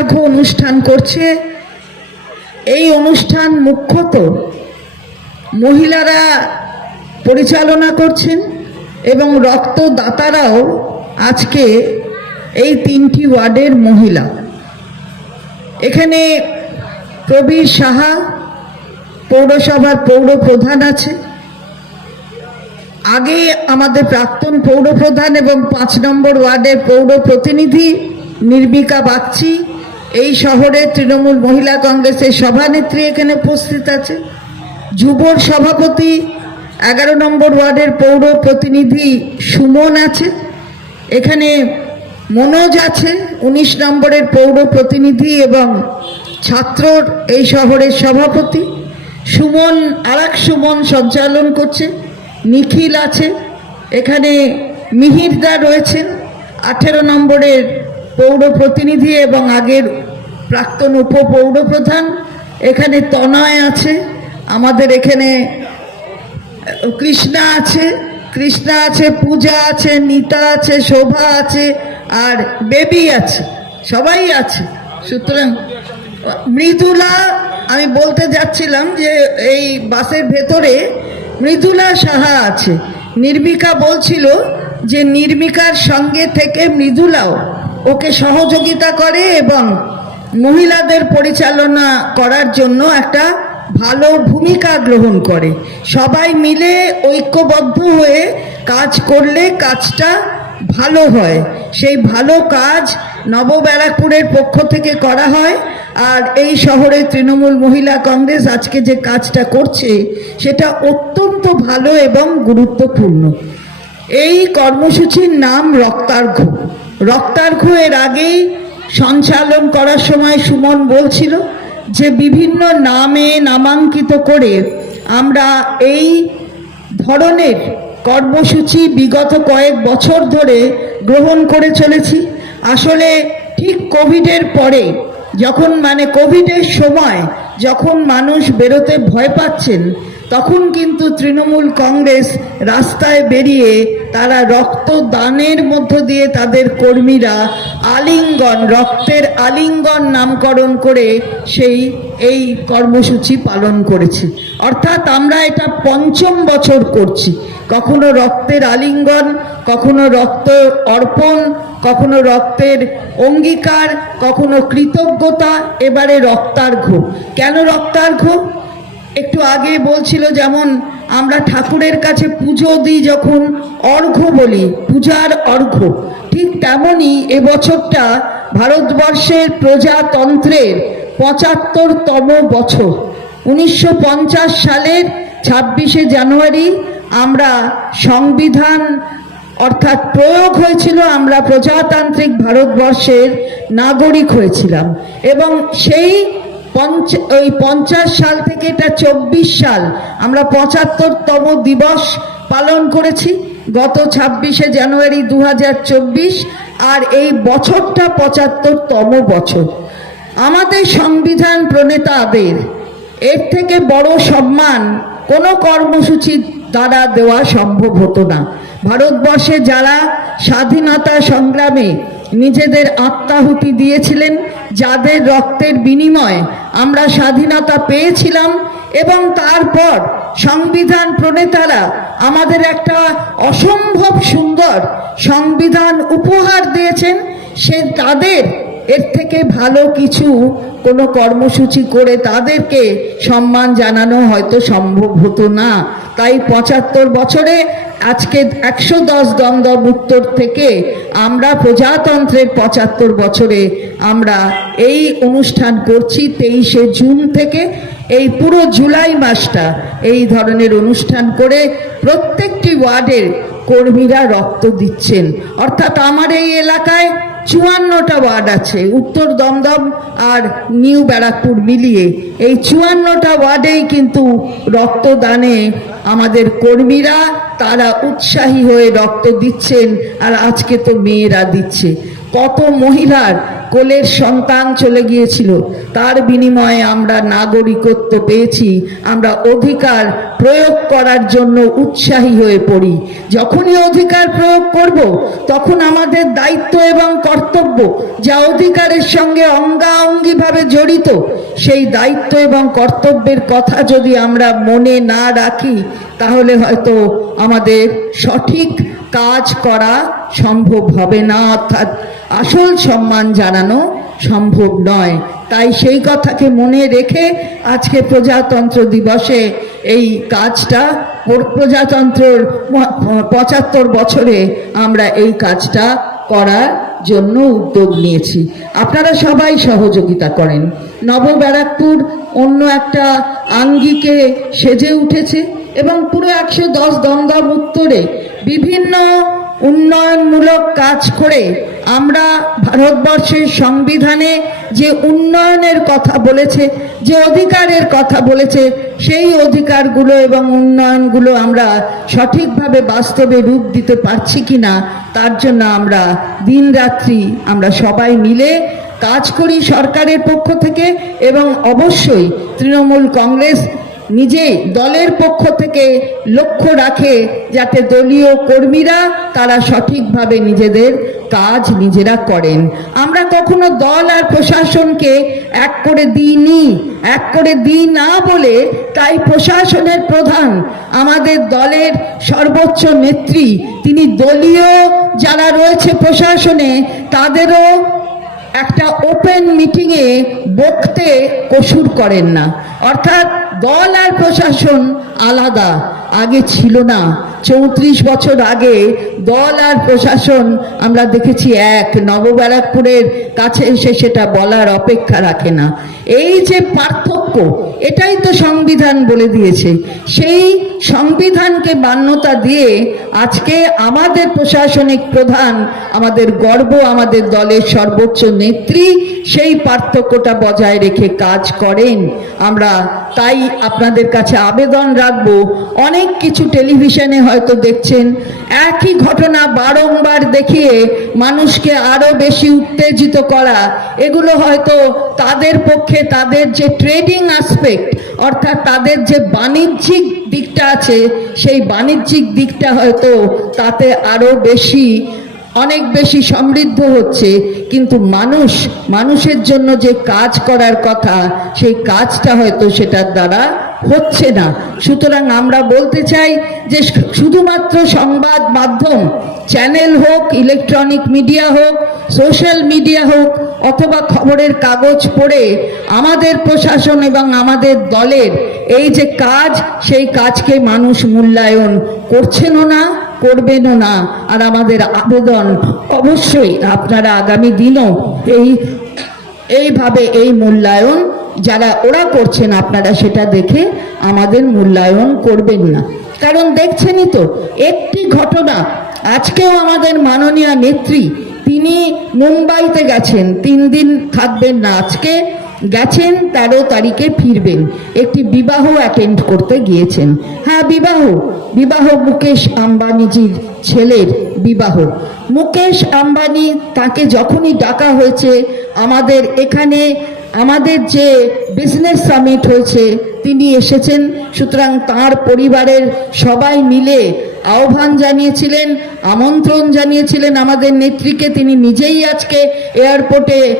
রক্তার্ঘ অনুষ্ঠান করছে। এই অনুষ্ঠান মুখ্যত মহিলারা পরিচালনা করছেন এবং রক্তদাতারাও আজকে এই তিনটি ওয়ার্ডের মহিলা। এখানে প্রবীর সাহা, পৌরসভার পৌর প্রধান আছে। আগে আমাদের প্রাক্তন পৌর প্রধান এবং পাঁচ নম্বর ওয়ার্ডের পৌর প্রতিনিধি নির্বিকা বাগচি। এই শহরের তৃণমূল মহিলা কংগ্রেসের সভানেত্রী এখানে উপস্থিত আছে। যুবর সভাপতি, এগারো নম্বর ওয়ার্ডের পৌর প্রতিনিধি সুমন আছে। এখানে মনোজ আছে, উনিশ নম্বরের পৌর প্রতিনিধি এবং ছাত্রর এই শহরের সভাপতি। সুমন আর এক সুমন সঞ্চালন করছে, নিখিল আছে। এখানে মিহিরদা রয়েছেন, আঠেরো নম্বরের পৌর প্রতিনিধি এবং আগের প্রাক্তন উপপৌর প্রধান এখানে তনয় আছে, আমাদের এখানে কৃষ্ণা আছে কৃষ্ণা আছে, পূজা আছে, নিতা আছে, শোভা আছে, আর বেবি আছে, সবাই আছে। সুতরাং, মৃদুলা, আমি বলতে যাচ্ছিলাম যে এই বাসের ভেতরে মৃদুলা সাহা আছে। নির্মিকা বলছিল যে নির্মিকার সঙ্গে থেকে মৃদুলাও ওকে সহযোগিতা করে এবং মহিলাদের পরিচালনা করার জন্য একটা ভালো ভূমিকা গ্রহণ করে। সবাই মিলে ঐক্যবদ্ধ হয়ে কাজ করলে কাজটা ভালো হয়। সেই ভালো কাজ নব নবব্যারাকপুরের পক্ষ থেকে করা হয়। আর এই শহরে তৃণমূল মহিলা কংগ্রেস আজকে যে কাজটা করছে, সেটা অত্যন্ত ভালো এবং গুরুত্বপূর্ণ। এই কর্মসূচির নাম রক্তার্ঘ। রক্তার্ঘ এর আগেই সঞ্চালন করার সময় সুমন বলছিল যে বিভিন্ন নামে নামাঙ্কিত করে আমরা এই ধরনের কর্মসূচি বিগত কয়েক বছর ধরে গ্রহণ করে চলেছি। আসলে ঠিক কোভিডের পরে যখন মানে কোভিডের সময় যখন মানুষ বেরোতে ভয় পাচ্ছেন তখন কিন্তু তৃণমূল কংগ্রেস রাস্তায় বেরিয়ে তারা রক্তদানের মধ্য দিয়ে তাদের কর্মীরা আলিঙ্গন, রক্তের আলিঙ্গন নামকরণ করে সেই, এই কর্মসূচি পালন করেছে। অর্থাৎ আমরা এটা পঞ্চম বছর করছি। কখনো রক্তের আলিঙ্গন, কখনো রক্ত অর্পণ, কখনো রক্তের অঙ্গীকার, কখনো কৃতজ্ঞতা, এবারে রক্তার্ঘ। কেন রক্তার্ঘ? একটু আগে বলছিল যেমন, আমরা ঠাকুরের কাছে পুজো দিই যখন অর্ঘ্য বলি, পূজার অর্ঘ্য। ঠিক তেমনই এবছরটা ভারতবর্ষের প্রজাতন্ত্রের পঁচাত্তরতম বছর। উনিশশো পঞ্চাশ সালের ছাব্বিশে জানুয়ারি আমরা সংবিধান অর্থাৎ প্রয়োগ হয়েছিল, আমরা প্রজাতান্ত্রিক ভারতবর্ষের নাগরিক হয়েছিলাম। এবং সেই পঞ্চ ওই পঞ্চাশ সাল থেকে এটা চব্বিশ সাল। আমরা পঁচাত্তরতম দিবস পালন করেছি গত ছাব্বিশে জানুয়ারি দু হাজার চব্বিশ, আর এই বছরটা পঁচাত্তরতম বছর। আমাদের সংবিধান প্রণেতাদের এর থেকে বড় সম্মান কোনো কর্মসূচি দ্বারা দেওয়া সম্ভব হতো না। ভারতবর্ষে যারা স্বাধীনতা সংগ্রামে নিজেদের আত্মাহুতি দিয়েছিলেন যাদের রক্তের বিনিময়ে আমরা স্বাধীনতা পেয়েছিলাম এবং তারপর সংবিধান প্রণেতারা আমাদের একটা অসম্ভব সুন্দর সংবিধান উপহার দিয়েছেন, সে তাদের এর থেকে ভালো কিছু কোনো কর্মসূচি করে তাদেরকে সম্মান জানানো হয়তো সম্ভব হতো না। তাই পঁচাত্তর বছরে আজকে একশো দশ দমদম উত্তর থেকে আমরা প্রজাতন্ত্রের পঁচাত্তর বছরে আমরা এই অনুষ্ঠান করছি তেইশে জুন থেকে। এই পুরো জুলাই মাসটা এই ধরনের অনুষ্ঠান করে প্রত্যেকটি ওয়ার্ডের কর্মীরা রক্ত দিচ্ছেন। অর্থাৎ আমার এই এলাকায় চুয়ান্নটা ওয়ার্ড আছে, উত্তর দমদম আর নিউ ব্যারাকপুর মিলিয়ে। এই চুয়ান্নটা ওয়ার্ডেই কিন্তু রক্তদানে আমাদের কর্মীরা, তারা উৎসাহী হয়ে রক্ত দিচ্ছেন আর আজকে তো মেয়েরা দিচ্ছে। কত মহিলার কোলের সন্তান চলে গিয়েছিল। তার বিনিময়ে আমরা নাগরিকত্ব পেয়েছি। আমরা অধিকার প্রয়োগ করার জন্য উৎসাহী হয়ে পড়ি। যখনই অধিকার প্রয়োগ করব, তখন আমাদের দায়িত্ব এবং কর্তব্য যা অধিকারের সঙ্গে অঙ্গাঅঙ্গিভাবে জড়িত, সেই দায়িত্ব এবং কর্তব্যের কথা যদি আমরা মনে না রাখি, তাহলে হয়তো আমাদের সঠিক কাজ করা সম্ভব হবে না। অর্থাৎ আসল সম্মান জানানো সম্ভব নয়। তাই সেই কথাকে মনে রেখে আজকে প্রজাতন্ত্র দিবসে এই কাজটা প্র- প্রজাতন্ত্রের পঁচাত্তর বছরে আমরা এই কাজটা করার জন্য উদ্যোগ নিয়েছি। আপনারা সবাই সহযোগিতা করেন। নব ব্যারাকপুর অন্য একটা আঙ্গিকে সেজে উঠেছে এবং পুরো একশো দশ দমদম উত্তরে বিভিন্ন উন্নয়নমূলক কাজ করে আমরা ভারতবর্ষের সংবিধানে যে উন্নয়নের কথা বলেছে, যে অধিকারের কথা বলেছে, সেই অধিকারগুলো এবং উন্নয়নগুলো আমরা সঠিকভাবে বাস্তবে রূপ দিতে পারছি কিনা, তার জন্য আমরা দিনরাত্রি আমরা সবাই মিলে কাজ করি সরকারের পক্ষ থেকে এবং অবশ্যই তৃণমূল কংগ্রেস নিজে দলের পক্ষ থেকে লক্ষ্য রাখে যাতে দলীয় কর্মীরা তারা সঠিকভাবে নিজেদের কাজ নিজেরা করেন। আমরা কখনো দল আর প্রশাসনকে এক করে দিইনি, এক করে দিই না বলে তাই প্রশাসনের প্রধান, আমাদের দলের সর্বোচ্চ নেত্রী, তিনি দলীয় যারা রয়েছে প্রশাসনে, তাদেরও একটা ওপেন মিটিংয়ে বকতে কসুর করেন না। অর্থাৎ দল আর প্রশাসন আলাদা, আগে ছিল না। চৌত্রিশ বছর আগে দল আর প্রশাসন আমরা দেখেছি এক, নবব্যারাকপুরের কাছে এসে সেটা বলার অপেক্ষা রাখে না। এই যে পার্থক্য, এটাই তো সংবিধান বলে দিয়েছে। সেই সংবিধানকে মান্যতা দিয়ে আজকে আমাদের প্রশাসনিক প্রধান, আমাদের গর্ব, আমাদের দলের সর্বোচ্চ নেত্রী, সেই পার্থক্যটা বজায় রেখে কাজ করেন। আমরা তাই আপনাদের কাছে আবেদন রাখব। অনেক কিছু টেলিভিশনে হয়তো দেখছেন। একই ঘটনা বারংবার দেখিয়ে মানুষকে আরও বেশি উত্তেজিত করা। এগুলো হয়তো তাদের পক্ষে তাদের যে ট্রেডিং আসপেক্ট অর্থাৎ তাদের যে বাণিজ্যিক দিকটা আছে, সেই বাণিজ্যিক দিকটা হয়তো তাতে আরও বেশি অনেক বেশি সমৃদ্ধ হচ্ছে, কিন্তু মানুষ, মানুষের জন্য যে কাজ করার কথা, সেই কাজটা হয়তো সেটার দ্বারা হচ্ছে না। সুতরাং আমরা বলতে চাই যে শুধুমাত্র সংবাদ মাধ্যম, চ্যানেল হোক, ইলেকট্রনিক মিডিয়া হোক, সোশ্যাল মিডিয়া হোক, অথবা খবরের কাগজ পড়ে আমাদের প্রশাসন এবং আমাদের দলের এই যে কাজ, সেই কাজকে মানুষ মূল্যায়ন করছেনও না করবেনও না। আর আমাদের আবেদন অবশ্যই আপনারা আগামী দিনও এই, এইভাবে এই মূল্যায়ন যারা ওরা করছেন আপনারা সেটা দেখে আমাদের মূল্যায়ন করবেন না। কারণ দেখছেনই তো, একটি ঘটনা, আজকেও আমাদের মাননীয় নেত্রী, তিনি মুম্বাইতে গেছেন, তিন দিন থাকবেন না আজকে। গেছেন, তেরো তারিখে ফিরবেন। একটি বিবাহ অ্যাটেন্ড করতে গিয়েছেন। হ্যাঁ বিবাহ। বিবাহ মুকেশ আম্বানিজির ছেলের বিবাহ। মুকেশ আম্বানি তাকে যখনই ডাকা হয়েছে, আমাদের এখানে, আমাদের যে বিজনেস সামিট হয়েছে, তিনি এসেছেন। সুতরাং তার পরিবারের সবাই মিলে আহ্বান জানিয়েছিলেন, আমন্ত্রণ জানিয়েছিলেন আমাদের নেত্রীকে। তিনি নিজেই আজকে এয়ারপোর্টে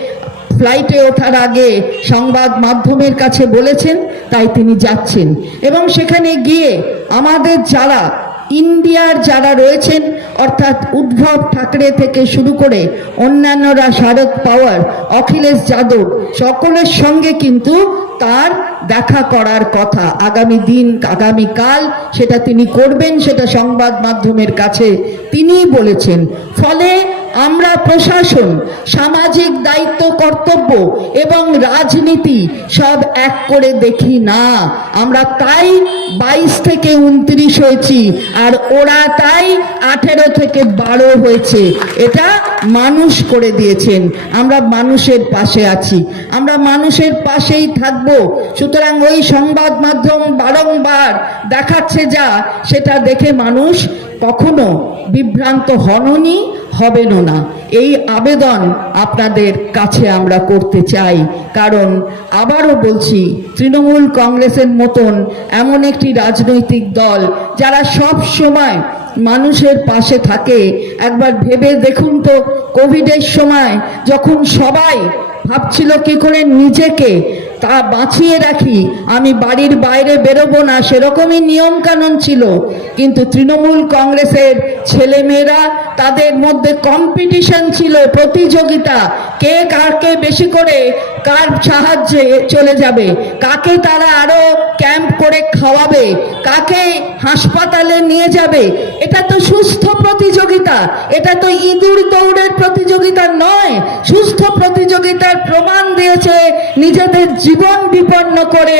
ফ্লাইটে ওঠার আগে সংবাদ মাধ্যমের কাছে বলেছেন, তাই তিনি যাচ্ছেন। এবং সেখানে গিয়ে আমাদের যারা, ইন্ডিয়ার যারা রয়েছেন, অর্থাৎ উদ্ভব ঠাকরে থেকে শুরু করে অন্যান্যরা, শারদ পাওয়ার, অখিলেশ যাদব, সকলের সঙ্গে কিন্তু তার দেখা করার কথা আগামী দিন, আগামী কাল সেটা তিনি করবেন, সেটা সংবাদ মাধ্যমের কাছে তিনিই বলেছেন। ফলে আমরা প্রশাসন, সামাজিক দায়িত্ব, কর্তব্য এবং রাজনীতি সব এক করে দেখি না। আমরা তাই বাইশ থেকে উনত্রিশ হয়েছি আর ওরা তাই আঠেরো থেকে বারো হয়েছে। এটা মানুষ করে দিয়েছেন। আমরা মানুষের পাশে আছি। আমরা মানুষের পাশেই থাকব। সুতরাং ওই সংবাদ মাধ্যম বারংবার দেখাচ্ছে যা, সেটা দেখে মানুষ কখনো বিভ্রান্ত হননি। হবেনও না। এই আবেদন আপনাদের কাছে আমরা করতে চাই। কারণ আবারও বলছি, তৃণমূল কংগ্রেসের মতন এমন একটি রাজনৈতিক দল যারা সব সময় মানুষের পাশে থাকে, একবার ভেবে দেখুন তো, কোভিডের সময় যখন সবাই ভাবছিল কি করে নিজেকে তা বাঁচিয়ে রাখি। আমি বাড়ির বাইরে বেরোবো না, সেরকমই নিয়ম কানুন ছিল। কিন্তু তৃণমূল কংগ্রেসের ছেলেমেয়েরা তাদের মধ্যে কম্পিটিশন ছিল, প্রতিযোগিতা। কে কাকে বেশি করে কার সাহায্যে চলে যাবে, কাকে তারা আরও ক্যাম্প করে খাওয়াবে, কাকে হাসপাতালে নিয়ে যাবে, এটা তো সুস্থ প্রতিযোগিতা। এটা তো ইঁদুর দৌড়ের প্রতিযোগিতা নয়। সুস্থ প্রতিযোগিতার প্রমাণ দিয়েছে, নিজেদের জীবন বিপন্ন করে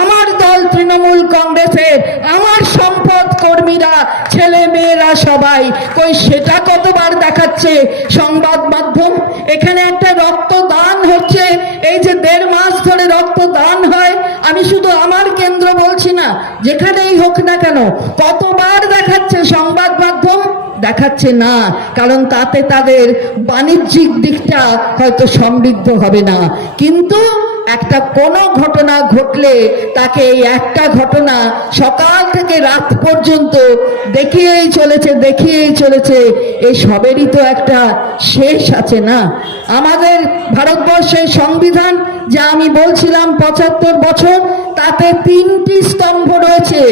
আমার দল তৃণমূল কংগ্রেসের, আমার সম্পদ কর্মীরা, ছেলে মেয়েরা সবাই। কই, সেটা কতবার দেখাচ্ছে সংবাদ মাধ্যম? এখানে একটা রক্তদান হচ্ছে, এই যে দেড় মাস ধরে রক্তদান হয়, আমি শুধু আমার কেন্দ্র বলছি না, যেখানেই হোক না কেন, কতবার দেখাচ্ছে সংবাদ মাধ্যম দেখাচ্ছে না, কারণ তাতে তাদের বাণিজ্যিক দিকটা হয়তো সমৃদ্ধ হবে না। কিন্তু একটা কোনো ঘটনা ঘটলে তাকে এই একটা ঘটনা সকাল থেকে রাত পর্যন্ত দেখিয়েই চলেছে দেখিয়েই চলেছে এই সবেরই তো একটা শেষ আছে না। আমাদের ভারতবর্ষের সংবিধান যা আমি বলছিলাম পঁচাত্তর বছর, তাতে তিনটি স্তম্ভ রয়েছে,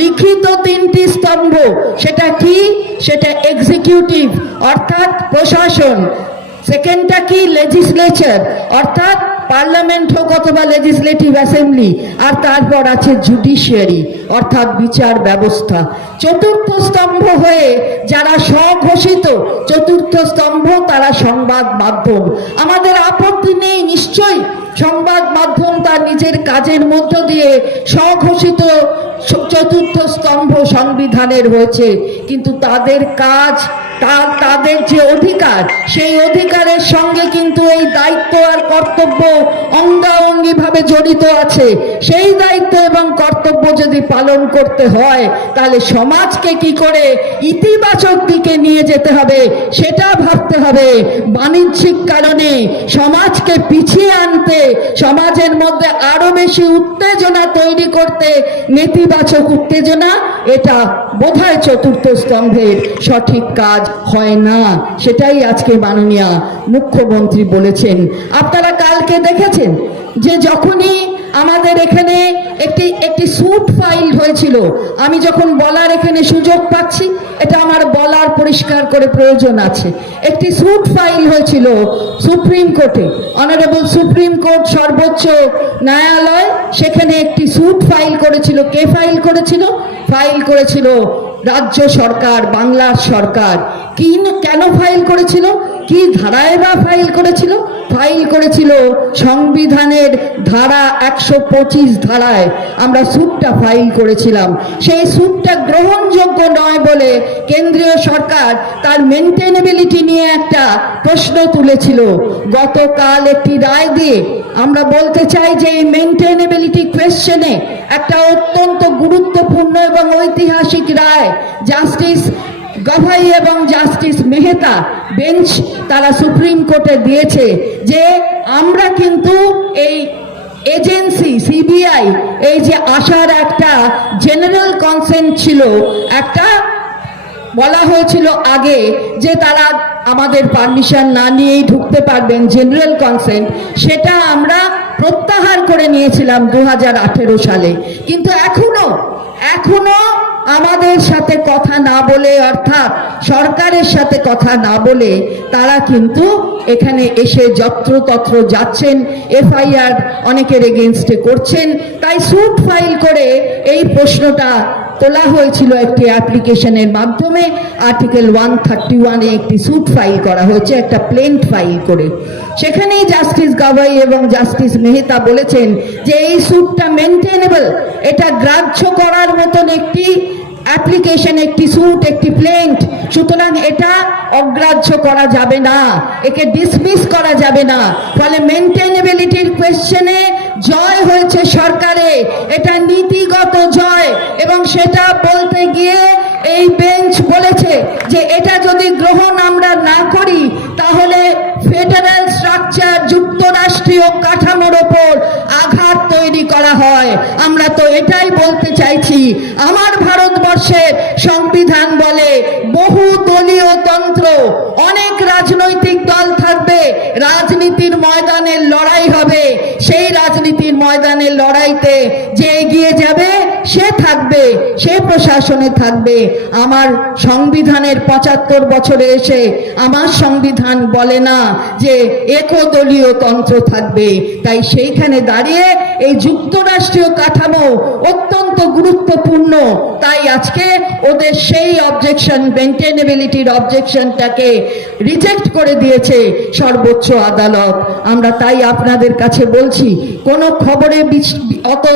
লিখিত তিনটি স্তম্ভ। সেটা কি? সেটা এক্সিকিউটিভ অর্থাৎ প্রশাসন। সেকেন্ডটা কি? লেজিসলেচার অর্থাৎ পার্লামেন্ট হোক অথবা লেজিসলেটিভ অ্যাসেম্বলি আর তারপর আছে জুডিশিয়ারি অর্থাৎ বিচার ব্যবস্থা। চতুর্থ স্তম্ভ হয়ে যারা স্বঘোষিত, চতুর্থ স্তম্ভ তারা সংবাদ মাধ্যম। আমাদের আপত্তি নেই নিশ্চয়ই সংবাদ মাধ্যম তার নিজের কাজের মধ্য দিয়ে স্বঘোষিত চতুর্থ স্তম্ভ সংবিধানের হয়েছে। কিন্তু তাদের কাজ তার তাদের যে অধিকার, সেই অধিকারের সঙ্গে কিন্তু এই দায়িত্ব আর কর্তব্য অঙ্গাঅঙ্গি ভাবে জড়িত আছে। সেই দায়িত্ব এবং কর্তব্য যদি পালন করতে হয়, তাহলে সমাজকে কি করে ইতিবাচক দিকে নিয়ে যেতে হবে, সেটা ভাবতে হবে। বাণিজ্যিক কারণে সমাজকে পিছিয়ে আনতে, সমাজের মধ্যে আরও বেশি উত্তেজনা তৈরি করতে নেতিবাচক উত্তেজনা, এটা বোধহয় চতুর্থ স্তম্ভের সঠিক কাজ হয় না। সেটাই আজকে মাননীয় মুখ্যমন্ত্রী বলেছেন। আপনারা কালকে দেখেছেন? যে যখনই আমাদের এখানে একটি একটি স্যুট ফাইল হয়েছিল, আমি যখন বলার এখানে সুযোগ পাচ্ছি, এটা আমার বলার পরিষ্কার করে প্রয়োজন আছে। একটি স্যুট ফাইল হয়েছিল সুপ্রিম কোর্টে। অনারেবল সুপ্রিম কোর্ট সর্বোচ্চ ন্যায়ালয় সেখানে একটি স্যুট ফাইল করেছিল। কে ফাইল করেছিল? ফাইল করেছিল রাজ্য সরকার, বাংলার সরকার। কি কেন ফাইল করেছিল? কি ধারায় বা ফাইল করেছিল? ফাইল করেছিল সংবিধানের ধারা একশো পঁচিশ ধারায়। আমরা সুটটা ফাইল করেছিলাম। সেই সুটটা গ্রহণযোগ্য নয় বলে কেন্দ্রীয় সরকার তার মেনটেনেবিলিটি নিয়ে একটা প্রশ্ন তুলেছিল। গতকাল একটি রায় দিয়ে আমরা বলতে চাই যে এই মেনটেনেবিলিটি কোয়েশ্চেনে একটা অত্যন্ত গুরুত্বপূর্ণ এবং ঐতিহাসিক রায় জাস্টিস গাভাই এবং জাস্টিস মেহতা বেঞ্চ তারা সুপ্রিম কোর্টে দিয়েছে যে আমরা কিন্তু এই এজেন্সি, সিবিআই, এই যে আসার একটা জেনারেল কনসেন্ট ছিল, একটা বলা হয়েছিল আগে যে তারা আমাদের পারমিশন না নিয়েই ঢুকতে পারবেন জেনারেল কনসেন্ট, সেটা আমরা প্রত্যাহার করে নিয়েছিলাম দু হাজার আঠেরো সালে। কিন্তু এখনও এখনও আমাদের সাথে কথা না বলে, অর্থাৎ সরকারের সাথে কথা না বলে, তারা কিন্তু এখানে এসে যত্রতত্র যাচ্ছেন, এফআইআর অনেকের এগেনস্টে করছেন। তাই স্যুট ফাইল করে এই প্রশ্নটা তোলা হয়েছিল একটি অ্যাপ্লিকেশনের মাধ্যমে। আর্টিকেল ওয়ান থার্টি ওয়ানে একটি স্যুট ফাইল করা হয়েছে, একটা প্লেন্ট ফাইল করে। সেখানেই জাস্টিস গাভাই এবং জাস্টিস মেহতা বলেছেন যে এই স্যুটটা মেনটেনেবল এটা গ্রাহ্য করার মতন একটি অ্যাপ্লিকেশন একটি অগ্রাহ্য করা যাবে না, একে ডিসমিস করা যাবে না। ফলে মেনটেনেবিলিটির কোয়েশ্চেনে জয় হয়েছে সরকারে। এটা নীতিগত জয় এবং সেটা বলতে গিয়ে এই বেঞ্চ বলেছে যে এটা যদি গ্রহণ আমরা না করি, তাহলে ফেডারেল স্ট্রাকচার যুক্তরাষ্ট্রীয় কাঠামোর ওপর আঘাত তৈরি করা হয়। আমরা তো এটাই বলতে চাইছি। আমার ভারতবর্ষের সংবিধান বলে বহু দলীয় তন্ত্র অনেক রাজনৈতিক দল থাকবে, রাজনীতির ময়দানের লড়াই হবে। সেই রাজনীতির ময়দানের লড়াইতে যে এগিয়ে যাবে সে থাকবে, সে প্রশাসনে থাকবে। আমার সংবিধানের পঁচাত্তর বছরে এসে আমার সংবিধান বলে না যে একদলীয় তন্ত্র থাকবে। তাই সেইখানে দাঁড়িয়ে এই যুক্তরাষ্ট্রীয় কাঠামো অত্যন্ত গুরুত্বপূর্ণ। তাই আজকে ওদের সেই অবজেকশন মেনটেনেবিলিটির অবজেকশনটাকে রিজেক্ট করে দিয়েছে সর্বোচ্চ আদালত। আমরা তাই আপনাদের কাছে বলছি, কোনো খবরে অত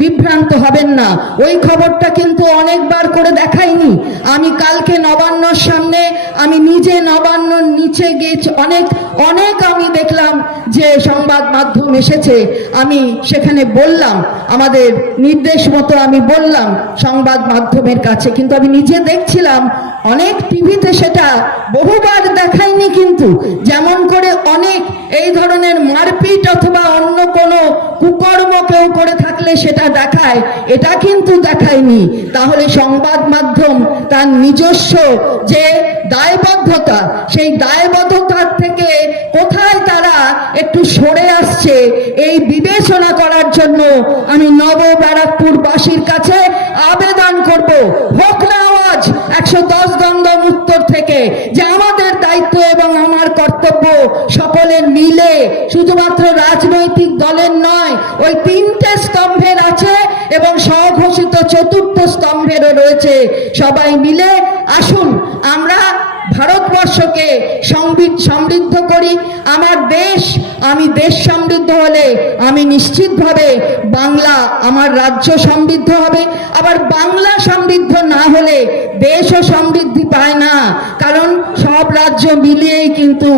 বিভ্রান্ত হবেন না। ওই খবরটা কিন্তু অনেকবার করে দেখাইনি। আমি কালকে নবান্নর সামনে, আমি নিজে নবান্নর নিচে গেছি অনেক অনেক আমি দেখলাম যে সংবাদ মাধ্যম এসেছে। আমি সেখানে বললাম, আমাদের নির্দেশ মতো আমি বললাম সংবাদ মাধ্যমের কাছে। কিন্তু আমি নিজে দেখছিলাম অনেক টিভিতে সেটা বহুবার দেখায়নি কিন্তু, যেমন করে অনেক এই ধরনের মারপিট অথবা অন্য কোনো কুকর্ম কেউ করে থাকলে সেটা দেখায়, এটা কিন্তু দেখায়নি। তাহলে সংবাদ মাধ্যম তার নিজস্ব যে দায়বদ্ধতা, সেই দায়বদ্ধতার থেকে কোথায় তারা একটু সরে আসছে, এই বিবেচনা করার জন্য আমি নব ব্যারাকপুরবাসীর কাছে আবেদন করব। হোক না আওয়াজ, একশো দশ দমদম উত্তর থেকে যে আমাদের দায়িত্ব এবং আমার কর্তব্য সকলের মিলে শুধুমাত্র রাজনৈতিক দলের নয়, ওই তিনটে স্তম্ভের আছে এবং স্বঘোষিত চতুর্থ স্তম্ভেরও রয়েছে। সবাই মিলে আসুন, আমরা ভারতবর্ষকে সমৃদ্ধ করি, আমার দেশ, আমি দেশ সমৃদ্ধ হলে আমি নিশ্চিতভাবে বাংলা আমার রাজ্য সমৃদ্ধ হবে। আবার বাংলা সমৃদ্ধ না হলে দেশও সমৃদ্ধি পায় না, কারণ সব রাজ্য মিলিয়েই কিন্তু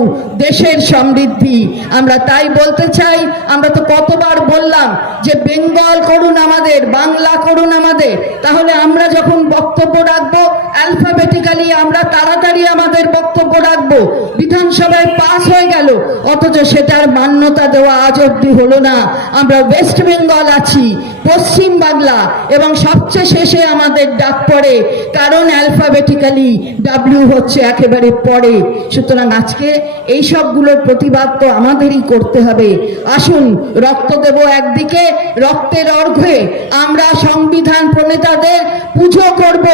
দেশের সমৃদ্ধি। আমরা তাই বলতে চাই, আমরা তো কতবার বললাম যে বেঙ্গল করুন আমাদের, বাংলা করুন আমাদের। তাহলে আমরা যখন বক্তব্য রাখব অ্যালফাবেটিক্যালি আমরা তাড়াতাড়ি আমাদের বক্তব্য রাখব। বিধানসভায় পাস হয়ে গেল। অথচ সেটার মান্যতা দেওয়া আজ অব্দি হলো না। আমরা ওয়েস্ট বেঙ্গল আছি, পশ্চিম বাংলা, এবং সবচেয়ে শেষে আমাদের ডাক পড়ে, কারণ অ্যালফাবেটিক্যালি ডাব্লিউ হচ্ছে একেবারে পরে। সুতরাং আজকে এই সবগুলোর প্রতিবাদ তো আমাদেরই করতে হবে। আসুন, রক্ত দেব একদিকে, রক্তের অর্ঘ্যে। আমরা সংবিধান প্রণেতাদের পুজো করব।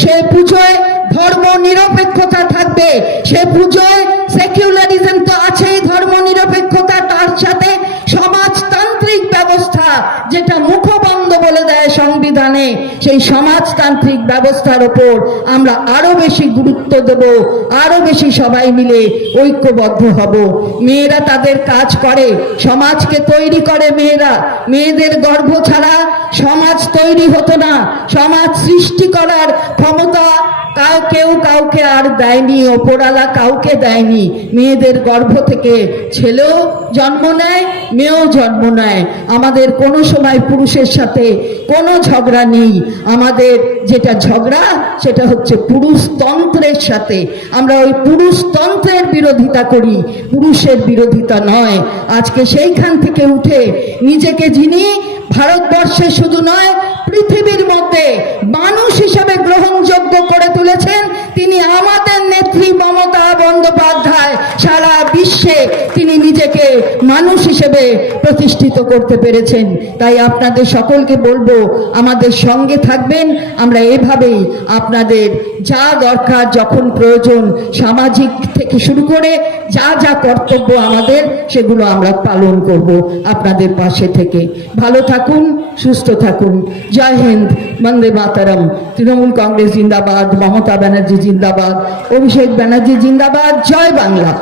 সে পুজোয় ধর্ম নিরপেক্ষতা থাকবে। সে পুজোয় সেকুলারিজম তো আছেই ধর্ম নিরপেক্ষতা তার সাথে, সমাজতান্ত্রিক ব্যবস্থা যেটা মুখবন্ধ বলে দেয় সংবিধানে, সেই সমাজতান্ত্রিক ব্যবস্থার ওপর আমরা আরও বেশি গুরুত্ব দেব, আরও বেশি সবাই মিলে ঐক্যবদ্ধ হব। মেয়েরা তাদের কাজ করে, সমাজকে তৈরি করে মেয়েরা। মেয়েদের গর্ভ ছাড়া সমাজ তৈরি হতো না, সমাজ সৃষ্টি করার ক্ষমতা কাউ কেউ কাউকে আর দেয়নি ওপরালা কাউকে দেয়নি। মেয়েদের গর্ভ থেকে ছেলেও জন্ম নেয়, মেয়েও জন্ম নেয়। আমাদের কোনো সময় পুরুষের সাথে কোনো ঝগড়া নেই। আমাদের যেটা ঝগড়া, সেটা হচ্ছে পুরুষতন্ত্রের সাথে। আমরা ওই পুরুষতন্ত্রের বিরোধিতা করি। পুরুষের বিরোধিতা নয়। আজকে সেইখান থেকে উঠে নিজেকে যিনি ভারতবর্ষে শুধু নয়, পৃথিবীর মধ্যে মানুষ হিসেবে গ্রহণযোগ্য করে তুলেছেন। তিনি আমাদের নেত্রী মমতা বন্দ্যোপাধ্যায়। সারা বিশ্বে তিনি নিজেকে মানুষ হিসেবে প্রতিষ্ঠিত করতে পেরেছেন। তাই আপনাদের সকলকে বলব, আমাদের সঙ্গে থাকবেন। আমরা এভাবেই আপনাদের যা দরকার, যখন প্রয়োজন, সামাজিক থেকে শুরু করে যা যা কর্তব্য আমাদের, সেগুলো আমরা পালন করব আপনাদের পাশে থেকে। ভালো থাকুন সুস্থ থাকুন। জয় হিন্দ, বন্দে মাতারম। তৃণমূল কংগ্রেস জিন্দাবাদ, মমতা ব্যানার্জি জিন্দাবাদ, অভিষেক ব্যানার্জি জিন্দাবাদ, জয় বাংলা।